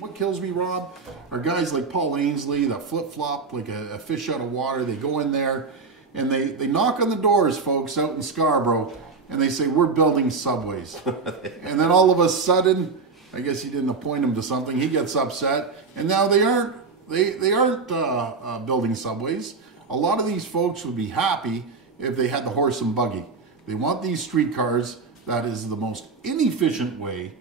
What kills me, Rob, are guys like Paul Ainsley that flip-flop like a fish out of water. They go in there and they knock on the doors, folks, out in Scarborough, and they say, we're building subways. And then all of a sudden, I guess he didn't appoint him to something, he gets upset, and now they aren't building subways. A lot of these folks would be happy if they had the horse and buggy. They want these streetcars. That is the most inefficient way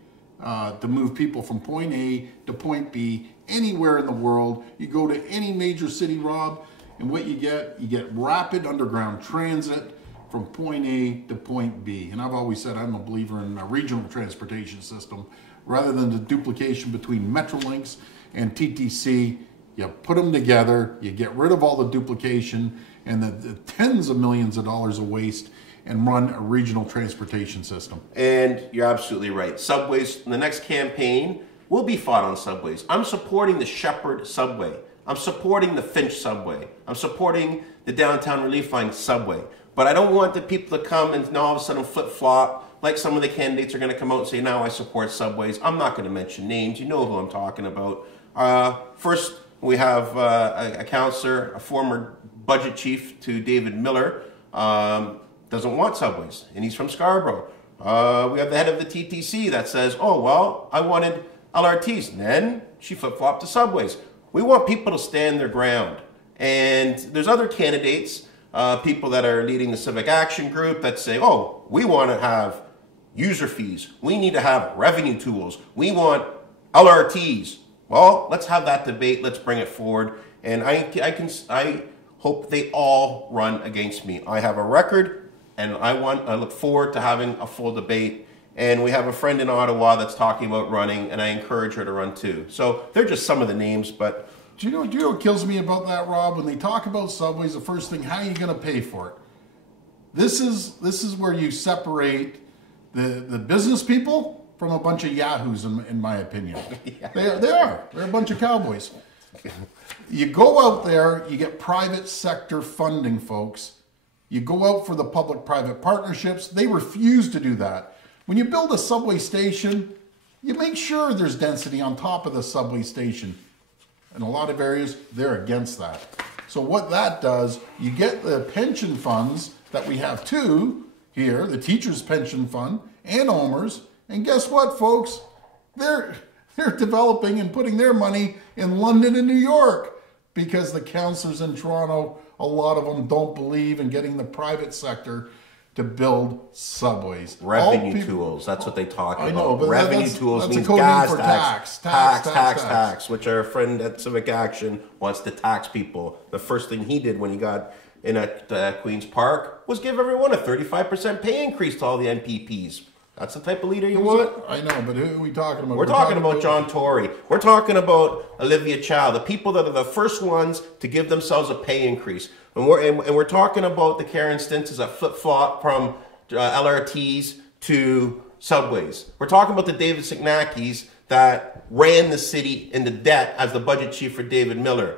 to move people from point A to point B anywhere in the world. You go to any major city, Rob, and what you get rapid underground transit from point A to point B. And I've always said I'm a believer in a regional transportation system rather than the duplication between Metrolinx and TTC. You put them together, you get rid of all the duplication and the tens of millions of dollars of waste, and run a regional transportation system. And you're absolutely right. Subways, in the next campaign, will be fought on subways. I'm supporting the Shepherd subway. I'm supporting the Finch subway. I'm supporting the Downtown Relief Line subway. But I don't want the people to come and now all of a sudden flip-flop, like some of the candidates are going to come out and say, now I support subways. I'm not going to mention names. You know who I'm talking about. First, we have a councillor, a former budget chief to David Miller, doesn't want subways, and he's from Scarborough. We have the head of the TTC that says, oh, well, I wanted LRTs. And then she flip-flopped to subways. We want people to stand their ground. And there's other candidates, people that are leading the Civic Action Group that say, oh, we want to have user fees. We need to have revenue tools. We want LRTs. Well, let's have that debate. Let's bring it forward. And I hope they all run against me. I have a record. And I look forward to having a full debate. And we have a friend in Ottawa that's talking about running, and I encourage her to run too. So they're just some of the names, but... Do you know what kills me about that, Rob? When they talk about subways, the first thing, how are you going to pay for it? This is where you separate the business people from a bunch of yahoos, in my opinion. Yeah. They are. They're a bunch of cowboys. You go out there, you get private sector funding, folks. You go out for the public-private partnerships. They refuse to do that. When you build a subway station, you make sure there's density on top of the subway station. In a lot of areas, they're against that. So what that does, you get the pension funds that we have too here, the teachers' pension fund and OMERS. And guess what, folks? They're developing and putting their money in London and New York because the councillors in Toronto, a lot of them don't believe in getting the private sector to build subways. Revenue tools, that's what they talk about. I know, but revenue tools means gas tax, which our friend at Civic Action wants to tax people. The first thing he did when he got in at Queen's Park was give everyone a 35% pay increase to all the MPPs. That's the type of leader you want? I know, but who are we talking about? We're talking about John Tory. We're talking about Olivia Chow, the people that are the first ones to give themselves a pay increase. And we're talking about the Karen Stints that flip-flop from LRTs to subways. We're talking about the David Signakis that ran the city into debt as the budget chief for David Miller.